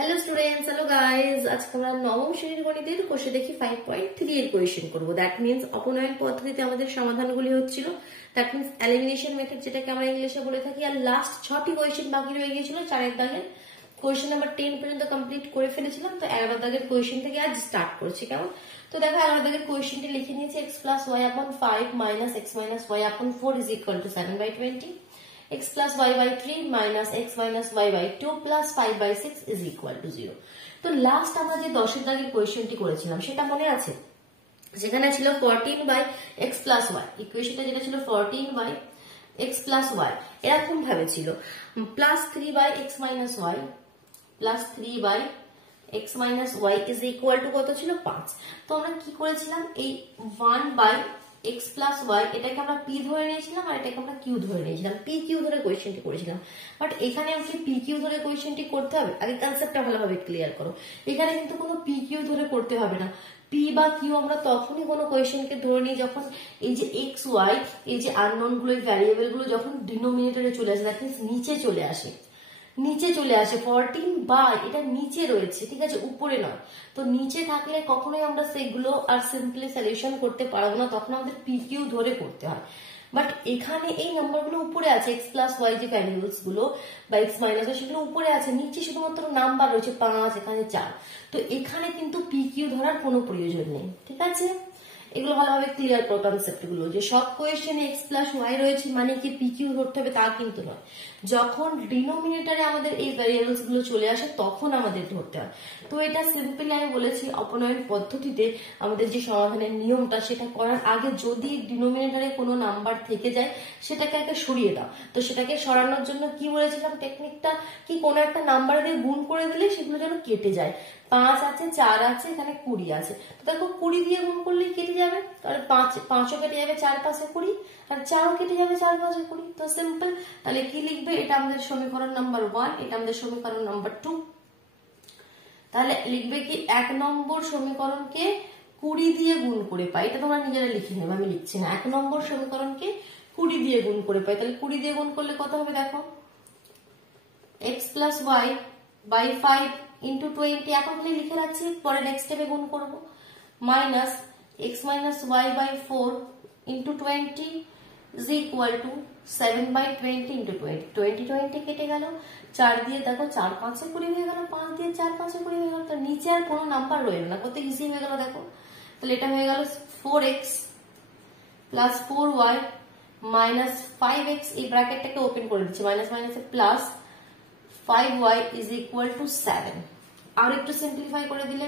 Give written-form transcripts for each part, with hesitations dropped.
Hello students, hello guys. आज আমরা নবম শ্রেণীর গণিতের কোষে দেখি 5.3 এর কোয়েশ্চেন করব। দ্যাট মিন্স অপনয়ন পদ্ধতিতে আমাদের সমাধানগুলি হচ্ছিল। দ্যাট মিন্স এলিমিনেশন মেথড, যেটাকে আমরা ইংলিশে বলে থাকি। আর লাস্ট 6টি কোয়েশ্চেন বাকি রয়ে গিয়েছিল। 4 দাগের কোয়েশ্চেন নাম্বার 10 পর্যন্ত কমপ্লিট করে ফেলেছিলাম। তো 11 দাগের কোয়েশ্চেন থেকে আজ স্টার্ট করছি। কেমন? তো দেখো 11 দাগের কোয়েশ্চেনটি লিখে নিয়েছি। x plus y upon 5 minus x minus y upon 4 is equal to 7/20. x plus y by 3 minus x minus y by 2 plus 5 by 6 is equal to 0. তো লাস্ট আমরা যে 10 দাগের কোয়েশ্চেনটি করেছিলাম সেটা মনে আছে? যেখানে ছিল 14 by x plus y। ইকুয়েশনটা যেটা ছিল 14 by x plus y এরকম ভাবে ছিল plus 3 by x minus y plus 3 by x minus y is equal to কত ছিল? 5। তো আমরা কি করেছিলাম? এই 1 by x plus y এটাকে আমরা p ধরে নিয়েছিলাম আর এটাকে আমরা q ধরে নিয়েছিলাম। p q ধরে কোয়েশ্চেনটি করেছিলাম। বাট এখানে আমাকে p q ধরে কোয়েশ্চেনটি করতে হবে। আগে কনসেপ্টটা ভালোভাবে ক্লিয়ার করো। এখানে কিন্তু কোনো p q ধরে করতে হবে না। p বা q আমরা তখনই কোনো কোয়েশ্চেনকে ধরে নিই যখন এই যে x y এই যে আননোন গুলো, এই ভ্যারিয়েবল গুলো যখন ডিনোমিনেটরে চলে আসে, দ্যাট মিন্স নিচে চলে আসে। 14 বাই এটা নিচে রয়েছে, ঠিক আছে, উপরে নয়। তো নিচে থাকলে কখনোই আমরা সেগুলো আর সিম্পলি সলিউশন করতে পারবো না, তখন আমাদের PQ ধরে করতে হয়। বাট এখানে এই নাম্বারগুলো উপরে আছে, x প্লাস ওয়াই যে ভ্যারিয়েবলস গুলো বা x মাইনাস ওয়াই সেগুলো উপরে আছে, নিচে শুধুমাত্র নাম্বার রয়েছে 5, এখানে 4। তো এখানে কিন্তু PQ ধরার কোনো প্রয়োজন নেই, ঠিক আছে। এগুলো ভালোভাবে ক্লিয়ার করো কনসেপ্ট গুলো, যে সব কোয়েশ্চেনে x প্লাস ওয়াই রয়েছে মানে কি PQ ধরতে হবে তা কিন্তু নয়। যখন ডিনোমিনেটরে আমাদের এই ভ্যারিয়েবলস গুলো চলে আসে তখন আমাদের ধরতে হয়। তো এটা সিম্পলি আমি বলেছি অপনয়ন পদ্ধতিতে আমাদের যে সমাধানের নিয়মটা, সেটা করার আগে যদি ডিনোমিনেটরে কোনো নাম্বার থেকে যায় সেটাকে আগে সরিয়ে দাও। তো সেটাকে সরানোর জন্য কি বলেছিলাম টেকনিকটা, কি কোনো একটা নাম্বার দিয়ে গুণ করে দিলে সেগুলো যেন কেটে যায়। 5 আছে, 4 আছে, এখানে 20 আছে। তো দেখো 20 দিয়ে গুণ করলেই কেটে যাবে, তাহলে 5ও কেটে যাবে, 4 5 20, আর 4ও কেটে যাবে, 4 5 20। তো সিম্পল। তাহলে কি লিখবে? এটা আমাদের সমীকরণ নাম্বার 1, এটা আমাদের সমীকরণ নাম্বার 2। তাহলে লিখবে কি 1 নম্বর সমীকরণকে 20 দিয়ে গুণ করে পাই। এটা তোমরা নিজেরা লিখে নেবে, আমি লিখছি না। 1 নম্বর সমীকরণকে 20 দিয়ে গুণ করে পাই। তাহলে 20 দিয়ে গুণ করলে কত হবে দেখো, x plus y by 5 into 20 এখন লিখে রাখছি, পরে নেক্সট স্টেপে গুণ করব। Minus x minus y by 4 into 20 is equal to 7 by 20 into 20 20 20 কেটে গেল, 4 দিয়ে দেখো 4 5 20 হয়ে গেল, 5 দিয়ে 4 5 20 হয়ে গেল। তো নিচে আর কোনো নাম্বার রইল না, কত ইজি হয়ে গেল দেখো। তাহলে এটা হয়ে গেল 4x plus 4y minus 5x, এই ব্র্যাকেটটাকে ওপেন করে দিচ্ছি, মাইনাস মাইনাসে plus 5y is equal to 7। আর একটু সিম্পলিফাই করে দিলে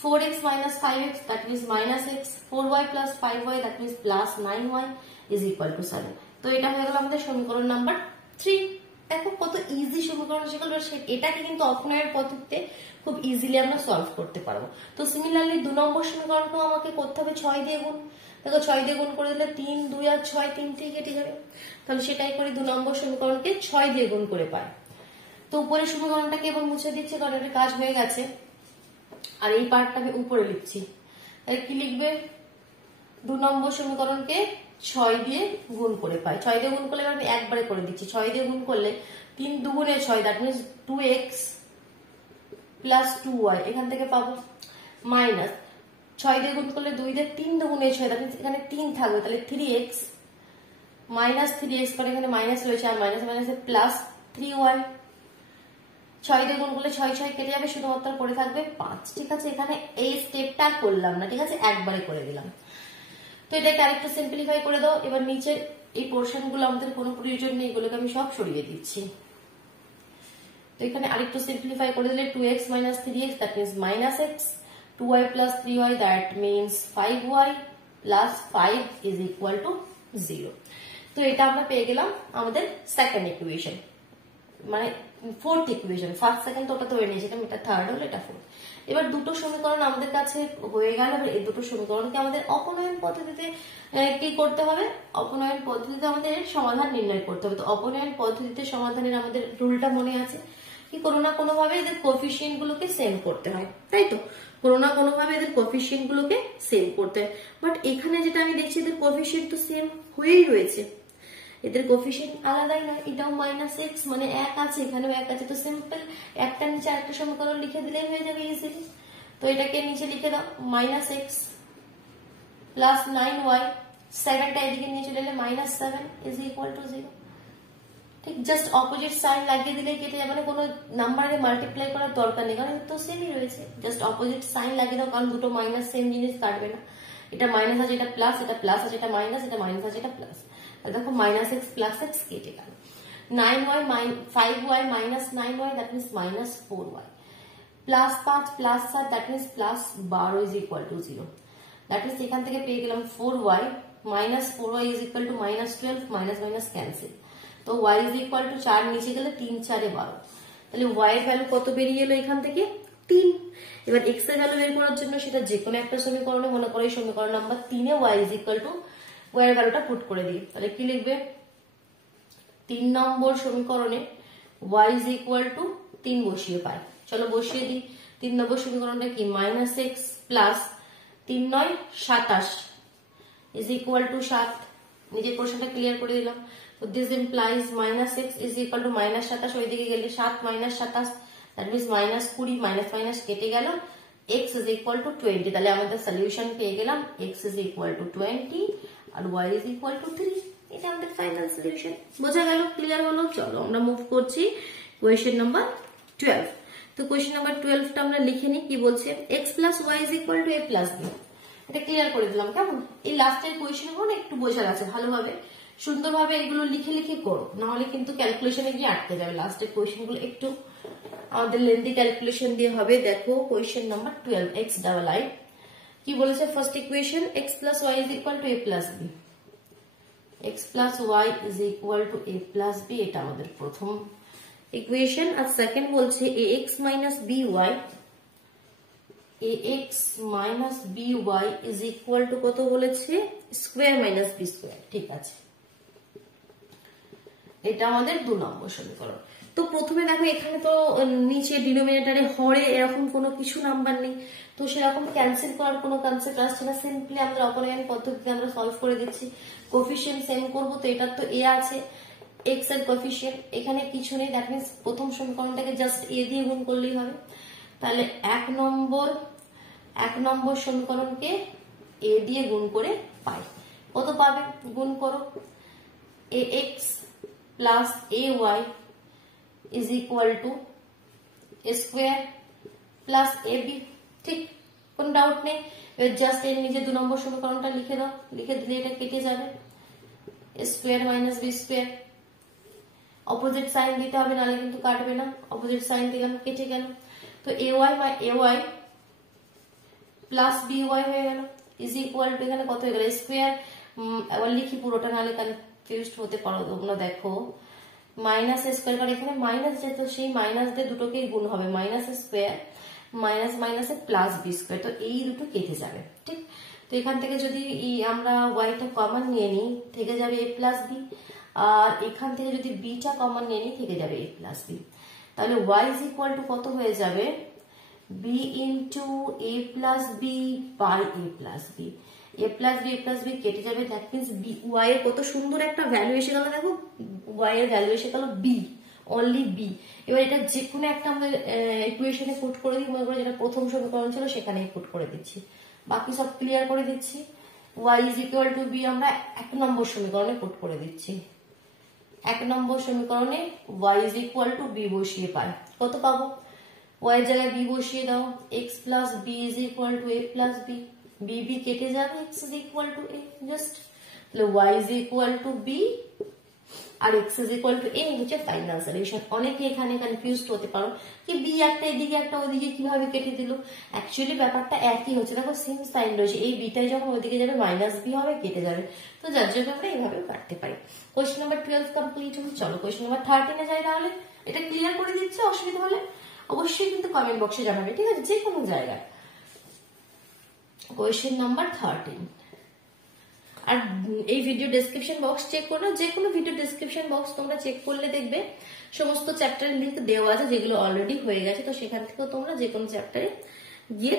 4x minus 5x that means minus x, 4y plus 5y that means plus 9y is equal to 7। তো এটা হয়ে গেল আমাদের সমীকরণ নাম্বার 3। দেখো কত ইজি সমীকরণ সেগুলো, এটাকে কিন্তু অপনয়নের পদ্ধতিতে খুব ইজিলি আমরা সলভ করতে পারবো। তো সিমিলারলি 2 নম্বর সমীকরণটাও আমাকে করতে হবে 6 দিয়ে গুণ। দেখো 6 দিয়ে গুণ করে দিলে 3 2 আর 6 3 কেটে যাবে। তাহলে সেটাই করি, 2 নম্বর সমীকরণকে 6 দিয়ে গুণ করে পাই। তো উপরের সমীকরণটাকে এবার মুছে দিচ্ছি কারণ এটা কাজ হয়ে গেছে। আর এই পার্টটাকে উপরে লিখছি। তাই কি লিখবে? 2 নম্বর সমীকরণকে 6 দিয়ে গুণ করে পাই। 6 দিয়ে গুণ করলে আমি একবারে করে দিচ্ছি। 6 দিয়ে গুণ করলে 3 দুগুণে 6, that means 2x plus 2y এখান থেকে পাবো। মাইনাস 6 দিয়ে গুণ করলে 2 দিয়ে 3 দুগুণে 6, দ্যাট মিন্স এখানে 3 থাকবে, তাহলে 3x মাইনাস 3x পরে এখানে মাইনাস রয়েছে, আর মাইনাস মাইনাসে প্লাস 3y। 6 দিয়ে গুণ করলে 6 6 কেটে যাবে, শুধুমাত্র পড়ে থাকবে 5। ঠিক আছে, এখানে এই স্টেপটা করলাম না, ঠিক আছে, একবারে করে দিলাম। তো এটাকে আরেকটু সিম্পলিফাই করে দাও। এবার নিচের এই পোর্শন গুলো আমাদের কোনো প্রয়োজন নেই, এগুলোকে আমি সব সরিয়ে দিচ্ছি। তো এখানে আরেকটু সিম্পলিফাই করে দিলে 2x minus 3x that means minus x, 2y plus 3y that means 5y plus 5 is equal to 0। তো এটা আমরা পেয়ে গেলাম আমাদের সেকেন্ড ইকুয়েশন, মানে ফোর্থ ইকুয়েশন। ফার্স্ট সেকেন্ড তো ওটা তো হয়ে নিয়েছে, এটা থার্ড হলো, এটা ফোর্থ। এবার দুটো সমীকরণ আমাদের কাছে হয়ে গেল। এবার এই দুটো সমীকরণকে আমাদের অপনয়ন পদ্ধতিতে কি করতে হবে? অপনয়ন পদ্ধতিতে আমাদের সমাধান নির্ণয় করতে হবে। তো অপনয়ন পদ্ধতিতে সমাধানের আমাদের রুলটা মনে আছে কি, কোনো না কোনো ভাবে এদের কোএফিসিয়েন্ট গুলোকে সেম করতে হয়, তাই তো? কোনো না কোনো ভাবে এদের কোএফিসিয়েন্ট গুলোকে সেম করতে হয়। বাট এখানে যেটা আমি দেখছি এদের কোএফিসিয়েন্ট তো সেম হয়েই রয়েছে। এদের কোফিশিয়েন্ট আলাদাই না, এটাও -x মানে 1 আছে, এখানেও 1 আছে, তো সিম্পল একটা নিচে আরেকটা সমীকরণ লিখে দিলেই হয়ে যাবে ইজিলি। তো এটাকে নিচে লিখে দাও -x প্লাস 9y, 7টা এদিকে নিয়ে চলে এলে -7 ইজ ইকুয়াল টু 0। ঠিক জাস্ট অপোজিট সাইন লাগিয়ে দিলেই কেটে যাবে, মানে কোনো নাম্বারে মাল্টিপ্লাই করার দরকার নেই, কারণ তো সেমই রয়েছে, জাস্ট অপোজিট সাইন লাগিয়ে দাও, কারণ দুটো মাইনাস সেম জিনিস কাটবে না, এটা মাইনাস আছে এটা প্লাস, এটা প্লাস আছে এটা মাইনাস, এটা মাইনাস আছে এটা প্লাস, দেখো -x প্লাস x কেটে গেল। 9y 5y minus 9y that means -4y plus 5 plus 7 that means plus 12 is equal to 0, that means এখান থেকে পেয়ে গেলাম 4y minus 4y is equal to -12, minus minus cancel, তো y is equal to 4 নিচে গেলে 3 4 12, তাহলে y এর value কত বেরিয়ে এলো এখান থেকে 3। এবার x এর ভ্যালু বের করার জন্য সেটা যে কোনো একটা সমীকরণে, মনে করো এই সমীকরণ number 3 A y is equal to y এর ভ্যালুটা পুট করে দিই, তাহলে কি লিখবে 3 নম্বর সমীকরণে y is equal to 3 বসিয়ে পাই, চলো বসিয়ে দিই। 3 নম্বর সমীকরণটা কি -x plus 3 9 27 is equal to 7, নিজের প্রশ্নটা ক্লিয়ার করে দিলাম। তো this implies -x is equal to -27, ওইদিকে গেলে 7 -27 that means -20, মাইনাস মাইনাস কেটে গেল, x is equal to 20, তাহলে আমাদের সলিউশন পেয়ে গেলাম x is equal to 20 R y is equal to 3, এটা আমাদের ফাইনাল সলিউশন। বোঝা গেল, ক্লিয়ার হলো? চলো আমরা মুভ করছি কোয়েশ্চেন নাম্বার 12। তো কোয়েশ্চেন নাম্বার 12টা আমরা লিখে নিই, কি বলছে x plus y is equal to a plus b, এটা ক্লিয়ার করে দিলাম। কেমন এই লাস্টের কোয়েশ্চেনগুলো একটু বোঝার আছে, ভালোভাবে সুন্দরভাবে এগুলো লিখে লিখে করো, নাহলে কিন্তু ক্যালকুলেশনে গিয়ে আটকে যাবে। লাস্টের কোয়েশ্চেনগুলো একটু আমাদের লেন্দি ক্যালকুলেশন দিয়ে হবে। দেখো question number 12 x double I কি বলেছে, first equation x plus y is equal to a plus b, x plus y is equal to a plus b, এটা আমাদের প্রথম ইকুয়েশন। আর সেকেন্ড বলছে ax minus by, ax minus by is equal to কত বলেছে, square minus B square, ঠিক আছে, এটা আমাদের 2 নম্বর সমীকরণ। তো প্রথমে দেখো এখানে তো নিচে ডিনোমিনেটরে হরে এরকম কোনো কিছু নাম্বার নেই, তো সেরকম ক্যান্সেল করার কোনো কনসেপ্ট আসছে না, সিম্পলি আমরা অপনয়ন পদ্ধতিতে আমরা সলভ করে দিচ্ছি। কোফিশিয়েন্ট সেম করবো, তো এটা তো a আছে, x এর কোফিশিয়েন্ট এখানে কিছু নেই, দ্যাট মিন্স প্রথম সমীকরণটাকে জাস্ট a দিয়ে গুণ করলেই হবে। তাহলে 1 নম্বর সমীকরণকে a দিয়ে গুণ করে পাই, কত পাবে গুণ করো, ax plus ay is equal to a square plus ab, ঠিক কোন ডাউট নেই। জাস্ট এর নিজে 2 নম্বর সমীকরণটা লিখে দাও, লিখে দিলে এটা কেটে যাবে, square minus B square, opposite sign দিতে হবে নাহলে কিন্তু কাটবে না, অপোজিট সাইন দিলাম কেটে গেল। তো ay প্লাস by হয়ে গেল ইজ ইকুয়াল টু, এখানে কত হয়ে গেল স্কোয়ার, আবার লিখি পুরোটা নাহলে কনফিউজড হতে পারো তোমরা। দেখো মাইনাস স্কোয়ার, কারণ এখানে মাইনাস যেহেতু সেই মাইনাস দিয়ে দুটোকেই গুণ হবে, মাইনাস স্কোয়ার মাইনাস মাইনাসে প্লাস বি স্কোয়ার, তো এই দুটো কেটে যাবে, ঠিক। তো এখান থেকে যদি আমরা ওয়াইটা কমন নিয়ে নিই থেকে যাবে a প্লাস বি, আর এখান থেকে যদি বিটা কমন নিয়ে নিই থেকে যাবে a প্লাস বি, তাহলে y ইজ ইকুয়াল টু কত হয়ে যাবে b into a plus B by a plus B, a plus B কেটে যাবে, দ্যাট মিন্স y এর কত সুন্দর একটা ভ্যালু এসে গেল, দেখো y এর ভ্যালু এসে গেল b, অনলি b। এবার এটা যে কোনো একটা আমাদের ইকুয়েশনে পুট করে দিই, মনে করো যেটা প্রথম সমীকরণ ছিল সেখানেই পুট করে দিচ্ছি, বাকি সব ক্লিয়ার করে দিচ্ছি। y is equal to b আমরা 1 নম্বর সমীকরণে পুট করে দিচ্ছি, 1 নম্বর সমীকরণে y is equal to b বসিয়ে পাই, কত পাবো, y এর জায়গায় b বসিয়ে দাও, x plus b is equal to a plus b, b কেটে যাবে, x is equal to a, just তাহলে y is equal to b আর x is equal to a হচ্ছে ফাইনাল সলিউশন। অনেকে এখানে কনফিউজড হতে পারো কি b একটা এদিকে একটা ওইদিকে কিভাবে কেটে দিল, অ্যাকচুয়ালি ব্যাপারটা একই হচ্ছে, দেখো সেম সাইন রয়েছে, এই বিটাই যখন ওইদিকে যাবে মাইনাস বি হবে কেটে যাবে, তো যার জন্য আমরা এইভাবে কাটতে পারি। কোয়েশ্চেন নাম্বার 12 কমপ্লিট হলো। চলো কোয়েশ্চেন নাম্বার 13 এ যাই, তাহলে এটা ক্লিয়ার করে দিচ্ছি, অসুবিধা হলে অবশ্যই কিন্তু কমেন্ট বক্সে জানাবে, ঠিক আছে, যে কোনো জায়গায়। কোয়েশ্চেন নাম্বার 13, আর এই ভিডিও ডেসক্রিপশন বক্স চেক করো, যে কোনো ভিডিও ডেসক্রিপশন বক্স তোমরা চেক করলে দেখবে সমস্ত চ্যাপ্টারের লিংক দেওয়া আছে, যেগুলো অলরেডি হয়ে গেছে, তো সেখান থেকেও তোমরা যে কোনো চ্যাপ্টারে গিয়ে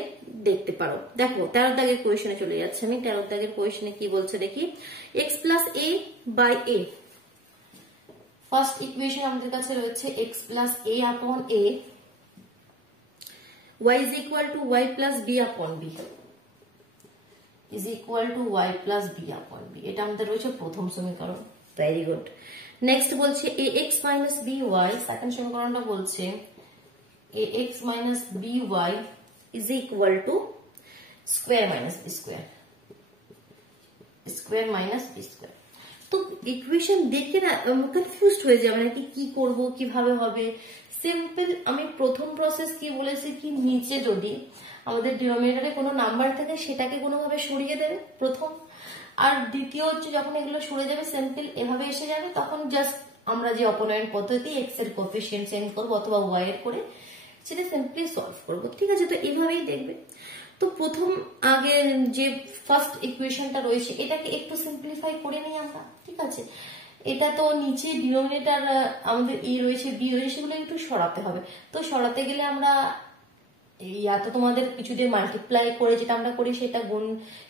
দেখতে পারো। দেখো 13 দাগের কোয়েশ্চেনে চলে যাচ্ছে আমি, 13 দাগের কোয়েশ্চেনে কি বলছে দেখি, x plus a by a first equation আমাদের কাছে রয়েছে x plus a upon a y is equal to y plus b upon b is equal to y plus b upon b, এটা আমাদের রয়েছে প্রথম সমীকরণ। Very good. নেক্সট বলছে ax minus by, second সমীকরণটা বলছে ax minus by is equal to square minus b square, square minus b square। তো equation দেখে না কনফিউজড হয়ে যাবে না কি করব, কিভাবে হবে। সিম্পল, আমি প্রথম প্রসেস কি বলেছি, কি নিচে যদি আমাদের ডিনোমিনেটরে কোনো নাম্বার থাকে সেটাকে কোনোভাবে সরিয়ে দেবে প্রথম, আর দ্বিতীয় হচ্ছে যখন এগুলো সরে যাবে সিম্পল এভাবে এসে যাবে, তখন জাস্ট আমরা যে অপনয়ন পদ্ধতি এক্স এর কোএফিসিয়েন্ট চেঞ্জ করবো অথবা ওয়াই এর করে সেটা সিম্পলি সলভ করবো। ঠিক আছে, তো এইভাবেই দেখবে। তো প্রথম আগে যে ফার্স্ট ইকুয়েশনটা রয়েছে এটাকে একটু সিম্পলিফাই করে নিই আমরা। ঠিক আছে, এটা তো নিচে ডিনোমিনেটর আমাদের ই রয়েছে বি রয়েছে, সেগুলো একটু সরাতে হবে। তো সরাতে গেলে আমরা তো তোমাদের কিছু দিয়ে মাল্টিপ্লাই করে যেটা আমরা করি সেটা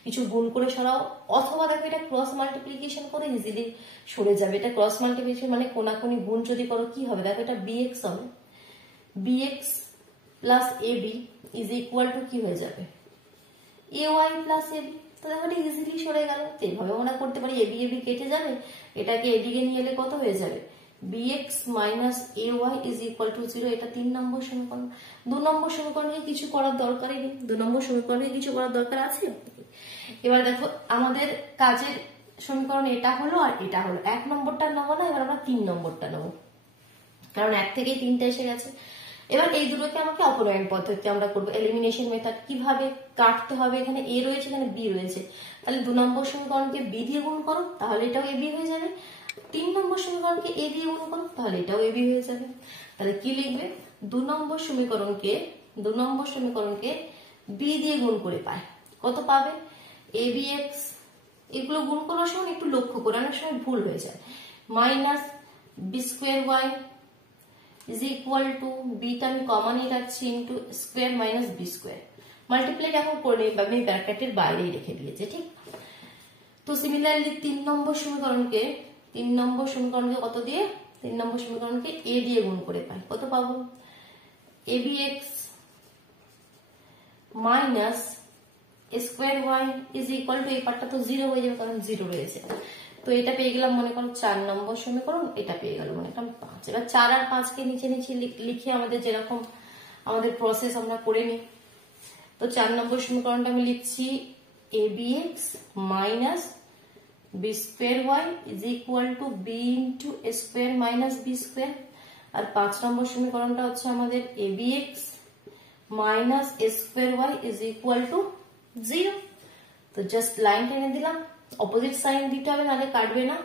কিছু গুণ করে সরাও, অথবা দেখো এটা ক্রস মাল্টিপ্লিকেশন করে ইজিলি সরে যাবে। এটা ক্রস মাল্টিপ্লিকেশন মানে কোনাকুনি গুণ যদি করো কি হবে, দেখো এটা bx হবে, bx plus ab is equal two কি হয়ে যাবে ay প্লাস ab। তো দেখো এটা ইজিলি সরে গেল। তো এইভাবে আমরা করতে পারি, ab কেটে যাবে, এটাকে এদিকে নিয়ে এলে কত হয়ে যাবে bx minus ay is equal to 0। এটা 3 নম্বর সমীকরণ। 2 নম্বর সমীকরণে কিছু করার দরকারই নেই, 2 নম্বর সমীকরণে কিছু করার দরকার আছে। এবার দেখো আমাদের কাজের সমীকরণ এটা হলো আর এটা হলো, 1 নম্বরটা নেবো না, এবার আমরা 3 নম্বরটা নেবো, কারণ 1 থেকেই 3টা এসে গেছে। এবার এই দুটোকে আমাকে অপনয়ন পদ্ধতি আমরা করবো, এলিমিনেশন মেথড। কিভাবে কাটতে হবে, এখানে a রয়েছে এখানে b রয়েছে, তাহলে 2 নম্বর সমীকরণকে b দিয়ে গুণ করো তাহলে এটাও ab হয়ে যাবে, 3 নম্বর সমীকরণকে a দিয়ে গুণ করো তাহলে এটাও ab হয়ে যাবে। তাহলে কি লিখবে, 2 নম্বর সমীকরণকে b দিয়ে গুণ করে পায়, কত পাবে abx, এগুলো গুণ করার সময় একটু লক্ষ্য করে, অনেক সময় ভুল হয়ে যায়, minus b square y is equal to b টা আমি কমন নিয়ে যাচ্ছি into square minus b square. Multiply এখন করে নিই, আমি ব্র্যাকেটের বাইরেই রেখে দিয়েছি। ঠিক, তো সিমিলারলি 3 নম্বর সমীকরণকে কত দিয়ে, 3 নম্বর সমীকরণকে a দিয়ে গুণ করে পাই, কত পাবো abx minus square y is equal two, এই পার্টটা তো 0 হয়ে যাবে কারণ 0 রয়েছে। তো এটা পেয়ে গেলাম মনে করো 4 নম্বর সমীকরণ, এটা পেয়ে গেল মনে করো 5। এবার 4 আর 5 কে নিচে লিখে আমাদের যেরকম আমাদের প্রসেস আমরা করে নিই। তো 4 নম্বর সমীকরণটা আমি লিখছি abx minus b square y is equal to b into square minus b square, আর 5 নম্বর সমীকরণটা হচ্ছে আমাদের abx minus square y is equal to 0। তো জাস্ট লাইন টেনে দিলাম, অপোজিট সাইন দিতে হবে নাহলে কাটবে না,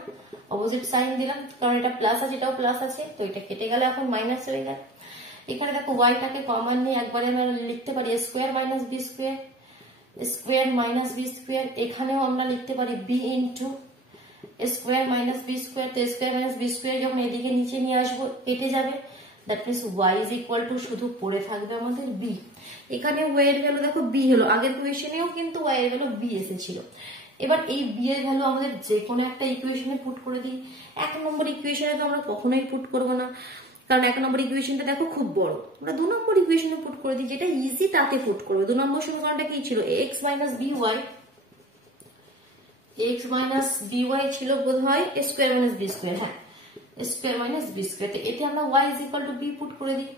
অপোজিট সাইন দিলাম কারণ এটা প্লাস আছে এটাও প্লাস আছে, তো এটা কেটে গেলে এখন মাইনাস হয়ে গেল। এখানে দেখো y টাকে কমন নিয়ে একবারে আমরা লিখতে পারি square minus B square, square minus B square, এখানেও আমরা লিখতে পারি b into square minus B square. তো স্কোয়ার মাইনাস বি স্কোয়ার যখন এদিকে নিচে নিয়ে আসবো কেটে যাবে, that means y is equal to শুধু পড়ে থাকবে আমাদের b। এখানে y এর ভ্যালু দেখো b হলো, আগের কোয়েশনেও কিন্তু y এর ভ্যালু b এসেছিল। এবার এই b এর ভ্যালু আমাদের যে কোনো একটা ইকুয়েশনে পুট করে দিই। 1 নম্বর ইকুয়েশনে তো আমরা কখনোই পুট করবো না, কারণ 1 নম্বর ইকুয়েশনটা দেখো খুব বড়, আমরা 2 নম্বর ইকুয়েশনে পুট করে দিই, যেটা ইজি তাতে পুট করবে। 2 নম্বর সমীকরণটা কি ছিল, ax মাইনাস by ছিল বোধহয় স্কোয়ার মাইনাস বি স্কোয়ার, হ্যাঁ স্কোয়ার মাইনাস বি স্কোয়ার। এতে আমরা y is equal to b put করে দিই,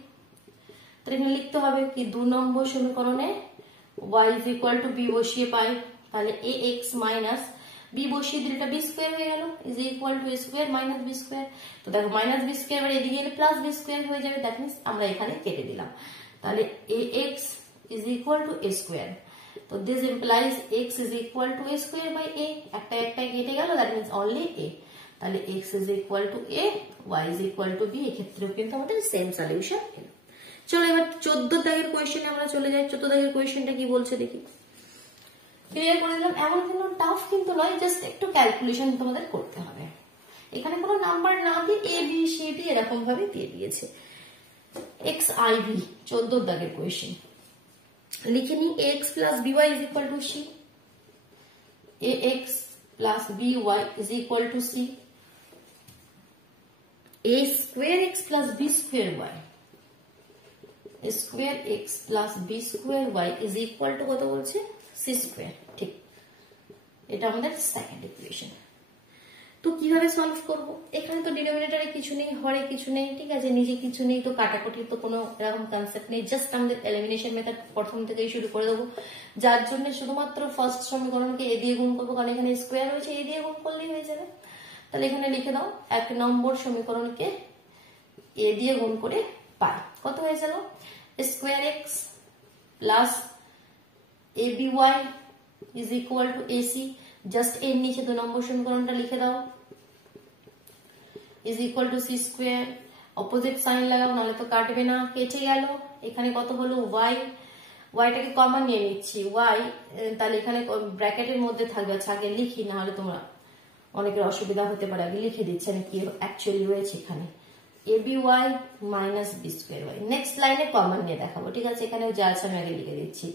তাহলে এখানে লিখতে হবে কি 2 নম্বর সমীকরণে y is equal to b বসিয়ে পাই, তাহলে ax মাইনাস b বসিয়ে দিলে এটা b স্কোয়ার হয়ে গেল is equal to square minus B square. তো দেখো মাইনাস বি স্কোয়ার এবার এদিকে এলে প্লাস বি স্কোয়ার হয়ে যাবে, দ্যাট মিনস আমরা এখানে কেটে দিলাম, তাহলে ax is equal to a square. তো this implies x is equal to a square by a, একটা কেটে গেল, দ্যাট মিনস অনলি a, তাহলে x is equal to a, y is equal to b। এক্ষেত্রেও কিন্তু আমাদের সেম সলিউশন এলো। চলো এবার 14 দাগের কোয়েশ্চেনে আমরা চলে যাই। 14 দাগের কোয়েশ্চেনটা কি বলছে দেখি, ক্লিয়ার করে দিলাম। এমন কোনো টাফ কিন্তু নয়, জাস্ট একটু ক্যালকুলেশন তোমাদের করতে হবে। এখানে কোনো নাম্বার না দিয়ে a b c d এরকম ভাবে দিয়ে দিয়েছে। xiv 14 দাগের কোয়েশ্চেন লিখে নি, ax plus by is equal two c, ax plus by is equal two c, a square x plus b square y, a square x plus b square y is equal to কত বলছে c square। ঠিক, এটা আমাদের second equation. তো কিভাবে solve করব? এখানে তো ডিনোমিনেটরে কিছু নেই, হরে কিছু নেই, ঠিক আছে, নিচে কিছু নেই, তো কাটাকুটির তো কোনো এরকম কনসেপ্ট নেই, জাস্ট আমাদের এলিমিনেশন মেথড প্রথম থেকেই শুরু করে দেবো, যার জন্য শুধুমাত্র ফার্স্ট সমীকরণকে এ দিয়ে গুণ করবো, কারণ এখানে স্কোয়ার রয়েছে, এ দিয়ে গুণ করলেই হয়ে যাবে। তাহলে এখানে লিখে দাও 1 নম্বর সমীকরণকে এ দিয়ে গুণ করে পাই, কত হয়ে গেল square X plus A B Y is equal to AC, just এর নিচে 2 নম্বর সমীকরণটা লিখে দাও, is equal to C square, opposite sign লাগাও নাহলে তো কাটবে না, কেটে গেল। এখানে কত হলো ওয়াই, ওয়াইটাকে কমন নিয়ে নিচ্ছি, ওয়াই তাহলে এখানে ব্র্যাকেটের মধ্যে থাকবে, আচ্ছা আগে লিখি না হলে তোমরা অনেকের অসুবিধা হতে পারে, আগে লিখে দিচ্ছি আমি কি অ্যাকচুয়ালি রয়েছে এখানে, A B Y minus B square Y. Next লাইনে কমন নিয়ে দেখাবো, ঠিক আছে, এখানে যা আছে আমি আগে লিখে দিচ্ছি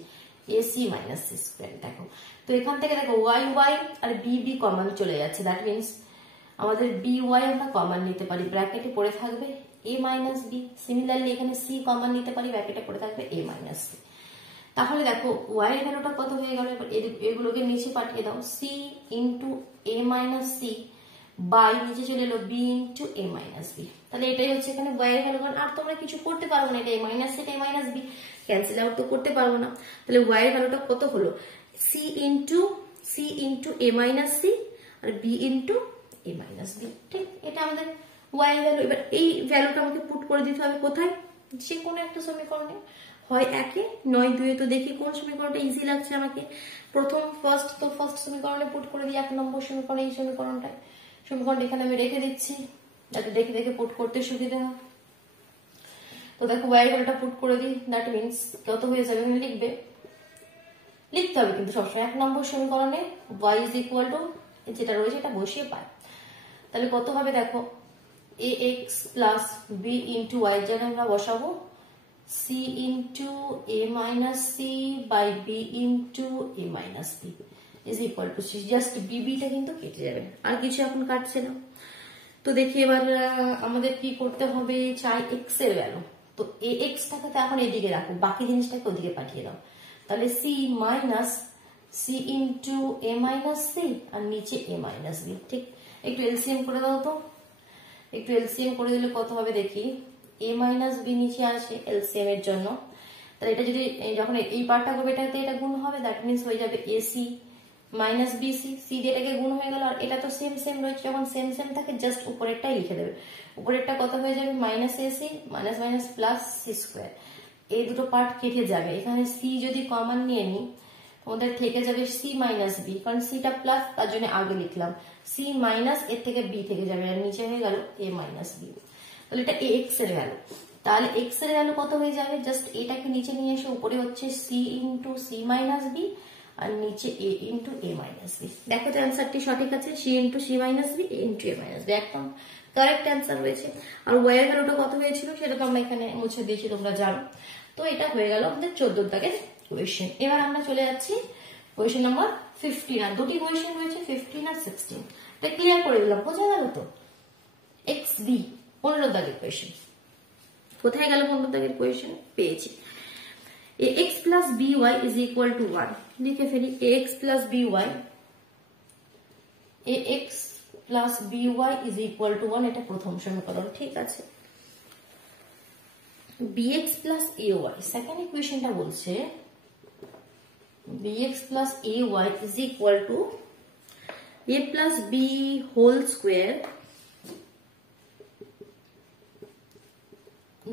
এসি মাইনাস সি স্কোয়ার। দেখো তো এখান থেকে দেখো ওয়াই ওয়াই আর বি বি কমন চলে যাচ্ছে, দ্যাট মিনস আমাদের বি ওয়াই আমরা কমন নিতে পারি, ব্র্যাকেটে পড়ে থাকবে এ মাইনাস বি। সিমিলারলি এখানে সি কমন নিতে পারি, ব্র্যাকেটে পড়ে থাকবে এ মাইনাস সি। তাহলে দেখো ওয়াই এর ভ্যালুটা কত হয়ে গেল, এবার এগুলোকে নিচে পাঠিয়ে দাও, C into A minus C by নিচে চলে এলো B into A minus B. তাহলে এটাই হচ্ছে এখানে ওয়াই এর ভ্যালু, কারণ আর তোমরা কিছু করতে পারবো না, এটা এ মাইনাস সি, এ মাইনাস বি ক্যান্সেল আউট তো করতে পারবো না। তাহলে ওয়াই এর ভ্যালুটা কত হলো C into A minus C R B into A minus B. ঠিক, এটা আমাদের ওয়াই এর ভ্যালু। এবার এই ভ্যালুটা আমাকে পুট করে দিতে হবে কোথায়, যে কোনো একটা সমীকরণে, হয় একে নয় দুয়ে। তো দেখি কোন সমীকরণটা ইজি লাগছে আমাকে, প্রথম ফার্স্ট সমীকরণে পুট করে দিই, 1 নম্বর সমীকরণে এই সমীকরণটা এখানে আমি রেখে দিচ্ছি যাতে দেখে দেখে পুট করতে সুবিধা হয়। তো দেখো ওয়াই ভ্যালুটা পুট করে দিই, দ্যাট মিনস কত হয়ে যাবে, লিখতে হবে কিন্তু সবসময় 1 নম্বর সমীকরণে y ইজ ইকুয়াল টু যেটা রয়েছে এটা বসিয়ে পাই। তাহলে কত হবে দেখো A X plus B into Y, যেন আমরা বসাবো C into A minus C by B into A minus B is equal to C. Just বিবিটা কিন্তু কেটে যাবে, আর কিছু এখন কাটছে না। তো দেখি এবার আমাদের কি করতে হবে, চাই এক্স এর ভ্যালু, তো এ এক্সটাকে তো এখন এদিকে রাখো, বাকি জিনিসটাকে ওদিকে পাঠিয়ে দাও। তাহলে C minus C into A minus C আর নিচে এ মাইনাস বি। ঠিক, একটু এলসিএম করে দাও তো, একটু এলসিএম করে দিলে কত হবে দেখি, এ মাইনাস বি নিচে আসে এলসিএম এর জন্য। তাহলে এটা যদি যখন এই পার্টটা হবে এটাতে এটা গুণ হবে, দ্যাট মিনস হয়ে যাবে এসি মাইনাস বিসি, সি দিয়ে এটাকে গুণ হয়ে গেল, আর এটা তো সেম সেম রয়েছে, যখন সেম সেম থাকে জাস্ট উপরেরটাই লিখে দেবে। উপরেরটা কত হয়ে যাবে minus AC minus minus plus C square, এই দুটো পার্ট কেটে যাবে। এখানে সি যদি কমন নিয়ে নিই আমাদের থেকে যাবে সি মাইনাস বি, কারণ সিটা প্লাস তার জন্য আগে লিখলাম, সি মাইনাস এর থেকে বি থেকে যাবে, আর নিচে হয়ে গেল এ মাইনাস বি। তাহলে এটা এক্স এর ভ্যালু, তাহলে এক্স এর ভ্যালু কত হয়ে যাবে, জাস্ট এটাকে নিচে নিয়ে এসে উপরে হচ্ছে C into C minus B আর নিচে A into A minus B. দেখো তো অ্যান্সারটি সঠিক আছে, C into C minus B A into A minus B, একদম কারেক্ট অ্যান্সার রয়েছে। আর ওয়াই এর ভ্যালুটা কত হয়েছিল সেটা তো আমরা এখানে মুছে দিয়েছি, তোমরা জানো। তো এটা হয়ে গেল আমাদের 14 দাগের কোয়েশ্চেন। এবার আমরা চলে যাচ্ছি কোয়েশ্চেন নাম্বার 15, আর দুটি কোয়েশ্চেন রয়েছে 15 আর 16, এটা ক্লিয়ার করে দিলাম, বোঝা গেল তো। এক্স ডি 15 দাগের কোয়েশ্চেন, কোথায় গেল 15 দাগের কোয়েশ্চেন, পেয়েছি। ax plus by is equal to 1, লিখে ফেলি ax plus by, ax plus by is equal to 1, এটা প্রথম সমীকরণ, ঠিক আছে। bx plus ay, সেকেন্ড ইকুয়েশনটা বলছে bx plus ay is equal to a plus b whole square,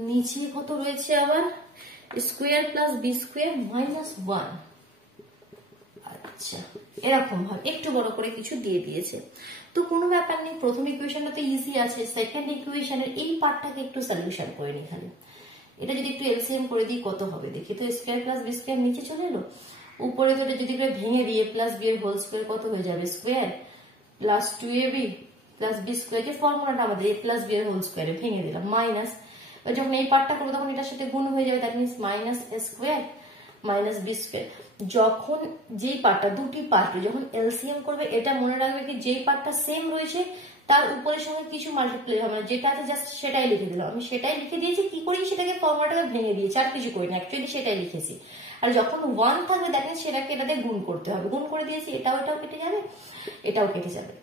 নিচে কত রয়েছে আবার square plus B square minus 1। আচ্ছা, এরকম ভাবে একটু বড় করে কিছু দিয়ে দিয়েছে, তো কোনো ব্যাপার নেই, প্রথম ইকুয়েশনটা তো ইজি আছে, সেকেন্ড ইকুয়েশনের এই পার্টটাকে একটু সলিউশন করে নি খালি। এটা যদি একটু এলসিএম করে দিই কত হবে দেখি, তো স্কোয়ার প্লাস বি স্কোয়ার নিচে চলে এলো, উপরে তো এটা যদি ভেঙে দিয়ে প্লাস বি এর হোল স্কোয়ার কত হয়ে যাবে, square plus 2ab plus B square, যে ফর্মুলাটা আমাদের a প্লাস বি এর হোল স্কোয়ারে ভেঙে দিলাম, মাইনাস যখন এই পার্টটা করবো তখন এটার সাথে গুণ হয়ে যাবে, that means minus A square minus B square. যখন যেই পার্টটা দুটি পার্ট যখন এলসিএম করবে, এটা মনে রাখবে কি যেই পার্টটা সেম রয়েছে তার উপরের সঙ্গে কিছু মাল্টিপ্লাই হবে না, যেটা আছে জাস্ট সেটাই লিখে দিলাম। আমি সেটাই লিখে দিয়েছি, কি করি সেটাকে ফর্মুলাটাকে ভেঙে দিয়েছি, আর কিছু করি না, অ্যাকচুয়ালি সেটাই লিখেছি। আর যখন 1 থাকবে দেখেন সেটাকে এটাতে গুণ করতে হবে, গুণ করে দিয়েছি, এটাও কেটে যাবে, এটাও কেটে যাবে।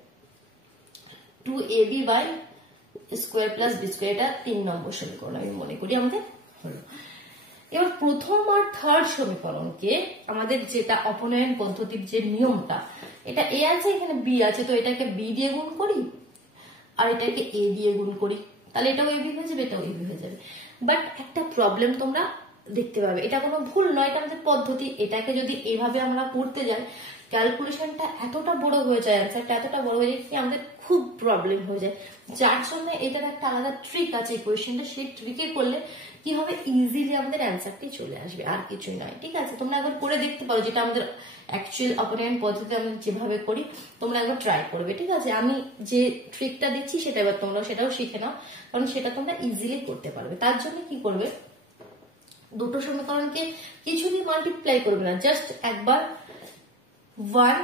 2ab by square plus B square, এটা 3 নম্বর সমীকরণ আমি মনে করি আমাদের হলো। এবার প্রথম আর থার্ড সমীকরণকে আমাদের যেটা অপনয়ন পদ্ধতির যে নিয়মটা, এটা এ আছে এখানে বি আছে, তো এটাকে বি দিয়ে গুণ করি আর এটাকে এ দিয়ে গুণ করি, তাহলে এটাও এবি হয়ে যাবে, এটাও এবি হয়ে যাবে। বাট একটা প্রবলেম তোমরা দেখতে পাবে, এটা কোনো ভুল নয়, এটা আমাদের পদ্ধতি। এটাকে যদি এভাবে আমরা করতে যাই, ক্যালকুলেশনটা এতটা বড় হয়ে যায়, অ্যান্সারটা এতটা বড় হয়ে যায় কি আমাদের খুব প্রবলেম হয়ে যায়। যার জন্য এটার একটা আলাদা ট্রিক আছে ইকুয়েশনটা, সেই ট্রিকে করলে কি হবে, ইজিলি আমাদের অ্যান্সারটি চলে আসবে, আর কিছুই নয়। ঠিক আছে, তোমরা একবার করে দেখতে পারো, যেটা আমাদের অ্যাকচুয়াল অপনয়ন পদ্ধতি আমরা যেভাবে করি, তোমরা একবার ট্রাই করবে। ঠিক আছে, আমি যে ট্রিকটা দিচ্ছি সেটা এবার তোমরা সেটাও শিখে নাও, কারণ সেটা তোমরা ইজিলি করতে পারবে। তার জন্য কি করবে, দুটো সমীকরণকে কিছু দিয়ে মাল্টিপ্লাই করবে না, জাস্ট একবার 1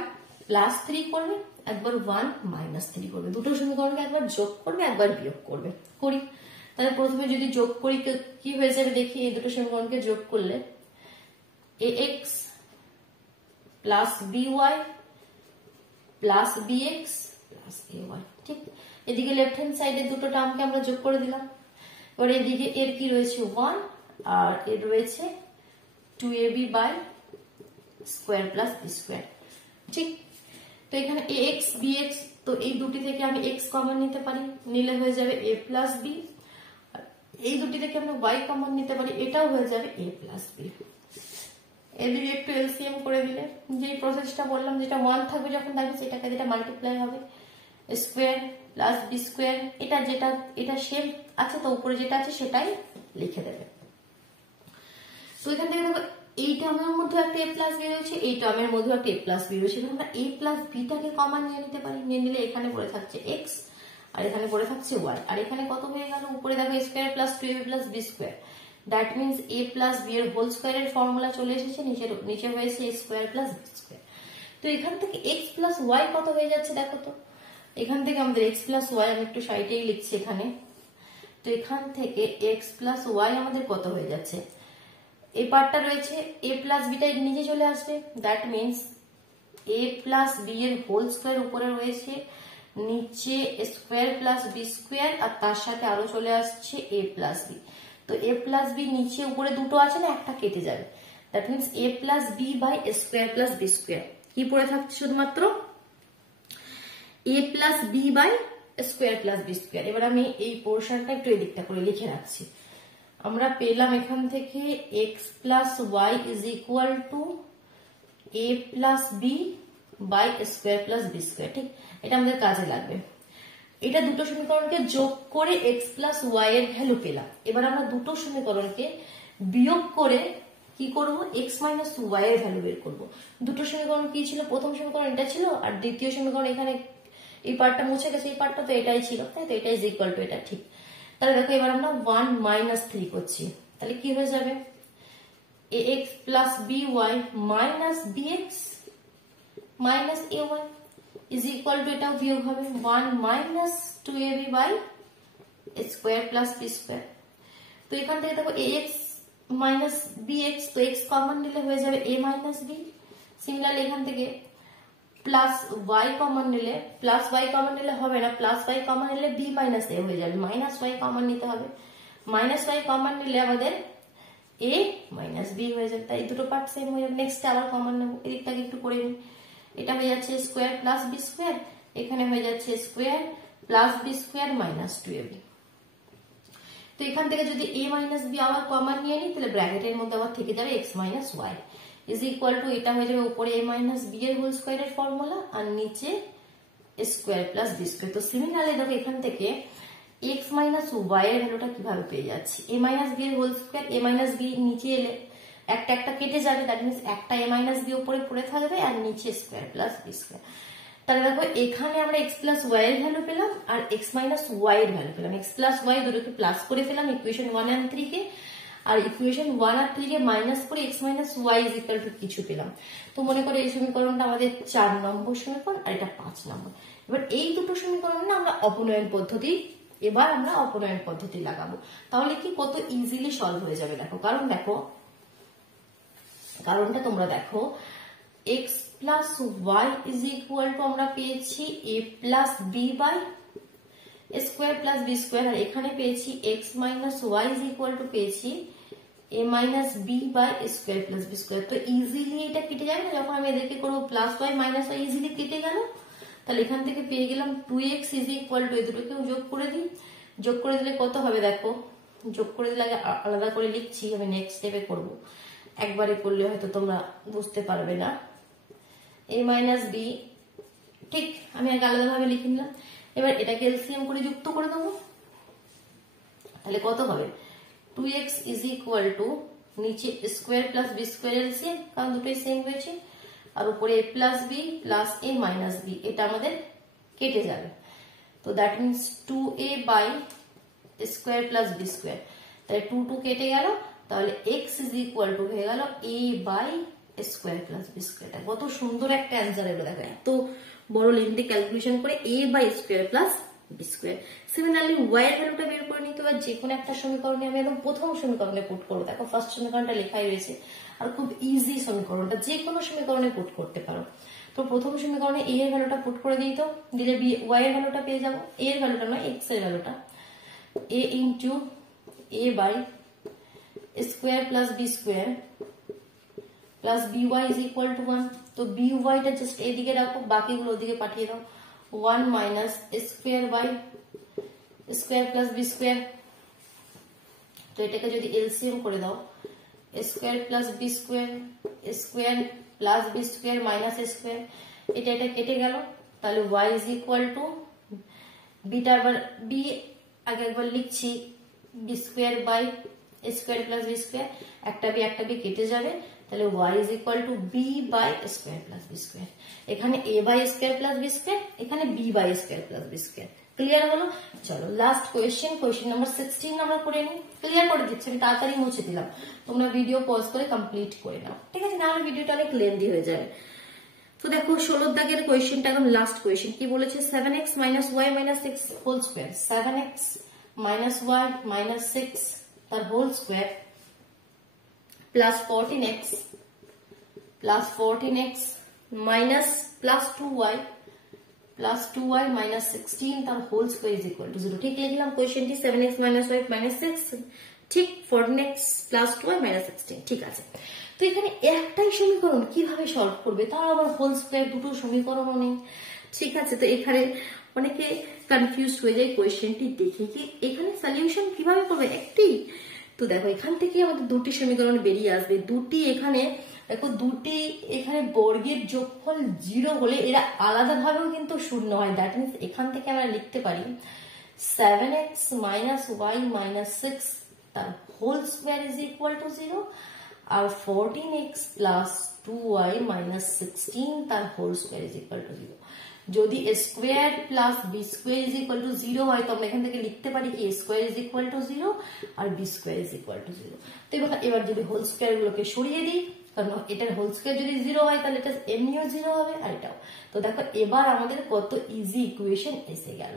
প্লাস 3 করবে, একবার 1 মাইনাস 3 করবে। দুটো সমীকরণকে একবার যোগ করবে, একবার বিয়োগ করবে। করি, তাহলে প্রথমে যদি যোগ করি কি হয়ে যাবে দেখি, এই দুটো সমীকরণকে যোগ করলে ax plus by plus bx plus ay। ঠিক, এদিকে লেফট হ্যান্ড সাইডে দুটো টার্মকে আমরা যোগ করে দিলাম। এবার এদিকে এর কি রয়েছে 1 আর এর রয়েছে 2ab by square plus B square. ঠিক, তো এখানে ax bx, তো এই দুটি থেকে আমি x কমন নিতে পারি, নিলে হয়ে যাবে a প্লাস বি। এই দুটি থেকে আমরা y কমন নিতে পারি, এটাও হয়ে যাবে a প্লাস বি। এদিকে একটু এলসিএম করে দিলে যে প্রসেসটা বললাম, যেটা 1 থাকবে যখন থাকবে সেটাকে যেটা মাল্টিপ্লাই হবে, স্কোয়ার প্লাস বি স্কোয়ার, এটা সেম আছে, তো উপরে যেটা আছে সেটাই লিখে দেবে। তো এখান থেকে দেখো এই টার্মের মধ্যে একটা a প্লাস বি রয়েছে, এই টার্মের মধ্যে একটা a প্লাস বি রয়েছে, আমরা a প্লাস বিটাকে কমন নিয়ে নিতে পারি। নিয়ে নিলে এখানে পড়ে থাকছে x আর এখানে পড়ে থাকছে y, আর এখানে কত হয়ে গেল, উপরে দেখো square plus 2ab plus B square, that means a plus B এর হোল স্কোয়ারের ফর্মুলা চলে এসেছে, নিচে হয়েছে a square plus B square. তো এখান থেকে x প্লাস y কত হয়ে যাচ্ছে দেখো তো, এখান থেকে আমাদের x প্লাস y, আমি একটু সাইডেই লিখছি এখানে, তো এখান থেকে x প্লাস y আমাদের কত হয়ে যাচ্ছে, এই পার্টটা রয়েছে a প্লাস বিটা নিচে চলে আসবে, that means a plus B এর হোল স্কোয়ার উপরে রয়েছে, নিচে স্কোয়ার প্লাস বি স্কোয়ার, আর তার সাথে আরো চলে আসছে a প্লাস বি। তো a প্লাস বি নিচে উপরে দুটো আছে না, একটা কেটে যাবে, that means a plus B by square plus B square. কি পড়ে থাকছে শুধুমাত্র a plus B by square plus B square. এবার আমি এই পোর্শনটা একটু এদিকটা করে লিখে রাখছি। আমরা পেলাম এখান থেকে x plus Y is equal to a plus B by square plus B square. ঠিক, এটা আমাদের কাজে লাগবে। এটা দুটো সমীকরণকে যোগ করে x প্লাস ওয়াই এর ভ্যালু পেলাম। এবার আমরা দুটো সমীকরণকে বিয়োগ করে কি করব, x মাইনাস ওয়াই এর ভ্যালু বের করব। দুটো সমীকরণ কি ছিল, প্রথম সমীকরণ এটা ছিল, আর দ্বিতীয় সমীকরণ এখানে এই পার্টটা মুছে গেছে, এই পার্টটা তো এটাই ছিল, তাই তো এটা ইজ ইকুয়াল টু এটা। ঠিক, তাহলে দেখো এবার আমরা 1 মাইনাস 3 করছি, তাহলে কি হয়ে যাবে, ax plus by minus bx minus ay is equal to, এটাও বিয়োগ হবে 1 minus 2ab by square plus B square. তো এখান থেকে দেখো ax মাইনাস bx, তো x কমন নিলে হয়ে যাবে a মাইনাস b। সিমিলারলি এখান থেকে প্লাস y কমন নিলে, প্লাস y কমন নিলে হবে না, প্লাস y কমন নিলে b মাইনাস a হয়ে যাবে, মাইনাস y কমন নিতে হবে, মাইনাস y কমন নিলে আমাদের a মাইনাস b হয়ে যাবে। তাই দুটো পার্ট সেম হয়ে যাবে। নেক্সট আবার কমন নেব, এদিকটাকে একটু করে নিই, এটা হয়ে যাচ্ছে স্কোয়ার প্লাস বি স্কোয়ার, এখানে হয়ে যাচ্ছে square plus B square minus 2ab। তো এখান থেকে যদি a মাইনাস b আবার কমন নিয়ে নিই, তাহলে ব্র্যাকেটের মধ্যে আবার থেকে যাবে x minus Y is equal to, এটা হয়ে যাবে উপরে a মাইনাস b এর হোল স্কোয়ারের ফর্মুলা, আর নিচে স্কোয়ার প্লাস বি স্কোয়ার। তো সিমিলারলি দেখো এখান থেকে x মাইনাস ওয়াই এর ভ্যালুটা কিভাবে পেয়ে যাচ্ছি, a মাইনাস b এর whole square, a minus b নিচে এলে একটা একটা কেটে যাবে, দ্যাট মিনস একটা a মাইনাস b উপরে পড়ে থাকবে, আর নিচে স্কোয়ার প্লাস বি স্কোয়ার। তাহলে দেখো এখানে আমরা x প্লাস ওয়াই এর ভ্যালু পেলাম, আর x মাইনাস ওয়াই এর ভ্যালু পেলাম। x প্লাস ওয়াই দুটোকে প্লাস করে ফেলাম ইকুয়েশন 1 আর 3 কে, আর ইকুয়েশন 1 আর 3 কে মাইনাস করে x minus Y is equal to কিছু পেলাম। তো মনে করো এই সমীকরণটা আমাদের 4 নম্বর সমীকরণ, আর এটা 5 নম্বর। এবার এই দুটো সমীকরণে আমরা অপনয়ন পদ্ধতি লাগাবো, তাহলে কি কত ইজিলি সলভ হয়ে যাবে। দেখো কারণটা তোমরা দেখো, x plus Y is equal to আমরা পেয়েছি a plus B by square plus B square, আর এখানে পেয়েছি x minus Y is equal to পেয়েছি a minus B by square plus B square. তো ইজিলি এটা কেটে যাবে না, যখন আমি এদেরকে করবো plus Y minus Y easily কেটে গেল। তাহলে এখান থেকে পেয়ে গেলাম 2x ইজ ইকুয়াল টু, এই দুটোকেও যোগ করে দিই। যোগ করে দিলে কত হবে দেখো, যোগ করে দিলে আগে আলাদা করে লিখছি, আমি নেক্সট স্টেপে করবো, একবারে করলে হয়তো তোমরা বুঝতে পারবে না। a মাইনাস বি, ঠিক আমি আগে আলাদাভাবে লিখে নিলাম। এবার এটাকে এলসিএম করে যুক্ত করে দেবো, তাহলে কত হবে 2x ইজ ইকুয়াল টু নিচে square plus B square LCM, কারণ দুটোই সেম হয়েছে, আর উপরে a plus B plus a minus B, এটা আমাদের কেটে যাবে। তো that means 2a by square plus B square, তাহলে 2 কেটে গেল, তাহলে x ইজ ইকুয়াল টু হয়ে গেল a by square plus B square. কত সুন্দর একটা অ্যান্সার এলো, দেখো এত বড় লেন্থে ক্যালকুলেশন করে a by square plus B square. Similarly y এর ভ্যালুটা বের করে নিতে হবে, যে কোনো একটা সমীকরণে আমি একদম প্রথম সমীকরণে পুট করবো। দেখো ফার্স্ট সমীকরণটা লেখাই রয়েছে, আর খুব ইজি সমীকরণটা, যে কোনো সমীকরণে পুট করতে পারো। তো প্রথম সমীকরণে a এর ভ্যালুটা পুট করে দিই, তো দিলে y এর ভ্যালুটা পেয়ে যাবো, a এর ভ্যালুটা নয় x এর ভ্যালুটা, a into a by square plus B square plus by is equal to 1। তো byটা জাস্ট এদিকে রাখো, বাকিগুলো ওদিকে পাঠিয়ে দাও। 1 minus square by square plus B square, তো এটাকে যদি এলসিএম করে দাও, square plus B square, square plus B square minus square, এটা কেটে গেল। তাহলে y ইজ ইকুয়াল টু বিটা, আবার বি আগে একবার লিখছি, B square by square plus B square, একটা বি কেটে যাবে, তাহলে y is equal to B by square plus B square. এখানে a by square plus B square, এখানে b by square plus B square. Clear হলো? চলো last question number 16 আমরা করে নিই। ক্লিয়ার করে দিচ্ছি, আমি তাড়াতাড়ি মুছে দিলাম, তোমরা ভিডিও পজ করে কমপ্লিট করে নাও, ঠিক আছে? নাহলে ভিডিওটা অনেক লেন্দি হয়ে যাবে। তো দেখো 16 দাগের কোয়েশ্চেনটা এখন লাস্ট কোয়েশ্চেন। কি বলেছে? 7x minus Y minus 6 whole square, 7x minus Y minus 6 তার whole square plus 14x minus plus 2y minus 16 তার whole square is equal to 0। ঠিক লিখলাম কোয়েশ্চেনটি, 7x মাইনাস ওয়াই মাইনাস 6, ঠিক 14x প্লাস 2y মাইনাস 16, ঠিক আছে। তো এখানে একটাই সমীকরণ, কিভাবে সলভ করবে? তার আবার হোল স্কোয়ার, দুটো সমীকরণও নেই, ঠিক আছে। তো এখানে অনেকে কনফিউজ হয়ে যায় কোয়েশ্চেনটি দেখে, কি এখানে সলিউশন কিভাবে করবে? একটি, তো দেখো এখান থেকে আমাদের দুটি সমীকরণ বেরিয়ে আসবে, দুটি এখানে দেখো, দুটি এখানে বর্গের যোগফল 0 হলে এরা আলাদাভাবেও কিন্তু শূন্য হয়। দ্যাট মিনস এখান থেকে আমরা লিখতে পারি 7x মাইনাস ওয়াই মাইনাস 6 তার whole square is equal to 0, আর 14x প্লাস 2y মাইনাস 16 তার whole square is equal to 0। যদি square plus B square is equal to 0 হয়, তো আমরা এখান থেকে লিখতে পারি কি স্কোয়ার ইজ ইকুয়াল টু 0 আর B square is equal to 0। তো এবার যদি হোল স্কোয়ার গুলোকে সরিয়ে দিই, কারণ এটার হোল স্কোয়ার যদি 0 হয় তাহলে এটা এমনিও 0 হবে, আর এটাও। তো দেখো এবার আমাদের কত ইজি ইকুয়েশন এসে গেল,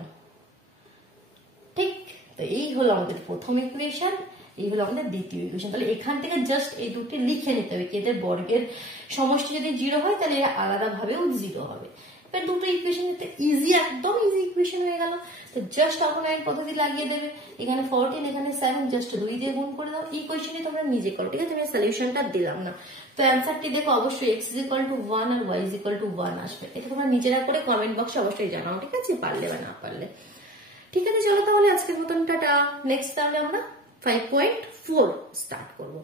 ঠিক। তো এই হলো আমাদের প্রথম ইকুয়েশন, এই হলো আমাদের দ্বিতীয় ইকুয়েশন। তাহলে এখান থেকে জাস্ট এই দুটি লিখে নিতে হবে, এদের বর্গের সমষ্টি যদি 0 হয় তাহলে এরা আলাদা ভাবেও 0 হবে। এবার দুটো ইকুয়েশন ইজি, একদম ইজি ইকুয়েশন হয়ে গেল। তো জাস্ট অপনয়ন পদ্ধতি লাগিয়ে দেবে, এখানে 14 এখানে 7, জাস্ট 2 দিয়ে গুণ করে দাও। এই কোয়েশ্চেনটি তোমরা নিজে করো, ঠিক আছে? আমি সলিউশনটা দিলাম না। তো অ্যান্সারটি দেখো, অবশ্যই x ইজ ইকুয়াল টু 1 আর y ইজ ইকুয়াল টু 1 আসবে। এটা তোমরা নিজেরা করে কমেন্ট বক্সে অবশ্যই জানাও, ঠিক আছে? পারলে বা না পারলে, ঠিক আছে। চলো তাহলে আজকের মতন টাটা। নেক্সট তাহলে আমরা 5.4 স্টার্ট করবো।